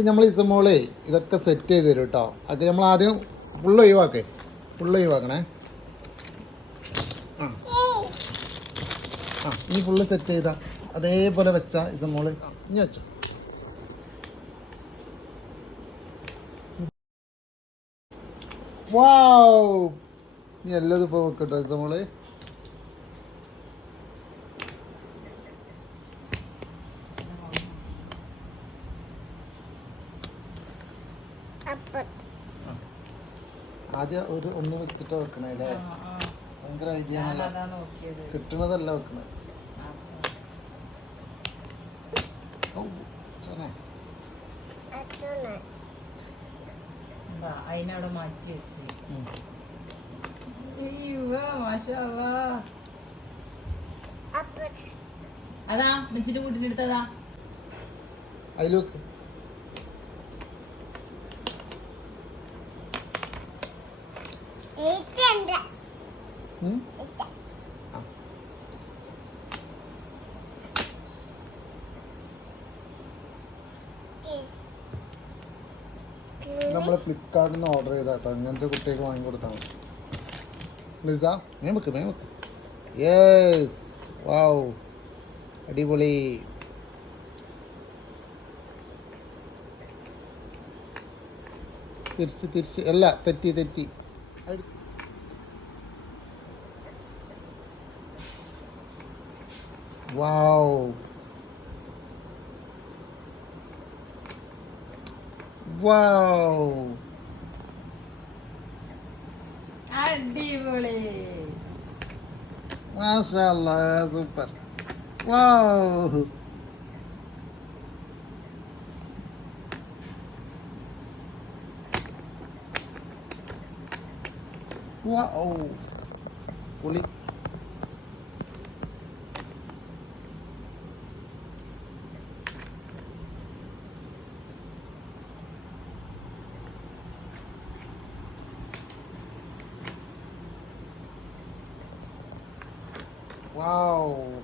ഇപ്പം നമ്മൾ ഇസമോളെ ഇതൊക്കെ സെറ്റ് ചെയ്ത് തരും കേട്ടോ. അത് നമ്മൾ ആദ്യം ഫുള്ള് ഒഴിവാക്കണേ. ആ ആ ഇനി ഫുള്ള് സെറ്റ് ചെയ്താ അതേപോലെ വെച്ചാ ഇസമോള് ഇനി വെച്ചോ. വാവ്, ഇനി എല്ലാം ഇപ്പോൾ വെക്കട്ടോ ഇസമോള്. ആദ്യം ഒന്ന് വെച്ചിട്ട് വെക്കണേ അല്ലേ? ഭയങ്കര ഐഡിയ കിട്ടണതല്ല വെക്കണേ. അതിനവിടെ മാറ്റി വെച്ച് അതാ വെച്ചിട്ട് കൂട്ടിനെടുത്തതാ അതിലേക്ക് നമ്മൾ ഫ്ലിപ്കാർട്ടിൽ നിന്ന് ഓർഡർ ചെയ്താട്ടോ. ഇങ്ങനത്തെ കുട്ടികൾക്ക് വാങ്ങി കൊടുത്താൽ മതി. ലിസ മേമക്ക് യെസ്, വാവ്, അടിപൊളി. തിരിച്ച് അല്ല, തെറ്റി. വാവ്, അടിപൊളി, മാഷാ അല്ലാഹ്, സൂപ്പർ. വാവ്, പൊളി.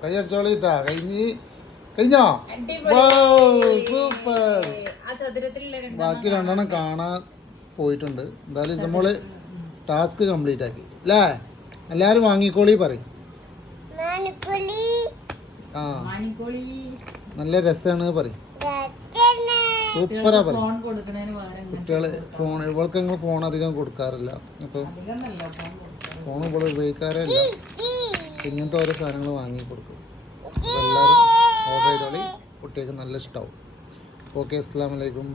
കൈയടിച്ചോളിട്ടാ. കഴിഞ്ഞോ? സൂപ്പർ. ബാക്കി രണ്ടെണ്ണം കാണാൻ പോയിട്ടുണ്ട്. എന്തായാലും നമ്മള് ടാസ്ക് കംപ്ലീറ്റ് ആക്കി അല്ലേ? എല്ലാരും വാങ്ങിക്കോളി പറയും. ആ നല്ല രസാണ് പറയും. സൂപ്പറാ പറയും. കുട്ടികള് ഫോൺ, ഇവൾക്ക് ഞങ്ങൾ ഫോൺ അധികം കൊടുക്കാറില്ല. അപ്പൊ ഫോൺ ഇവിടെ ഉപയോഗിക്കാറില്ല. ഇങ്ങനത്തെ ഓരോ സാധനങ്ങൾ വാങ്ങി കൊടുക്കും. എല്ലാവരും ഓർഡർ ചെയ്തോളി, കുട്ടികൾക്ക് നല്ല ഇഷ്ടമാവും. ഓക്കെ, അസ്സലാമു അലൈക്കും.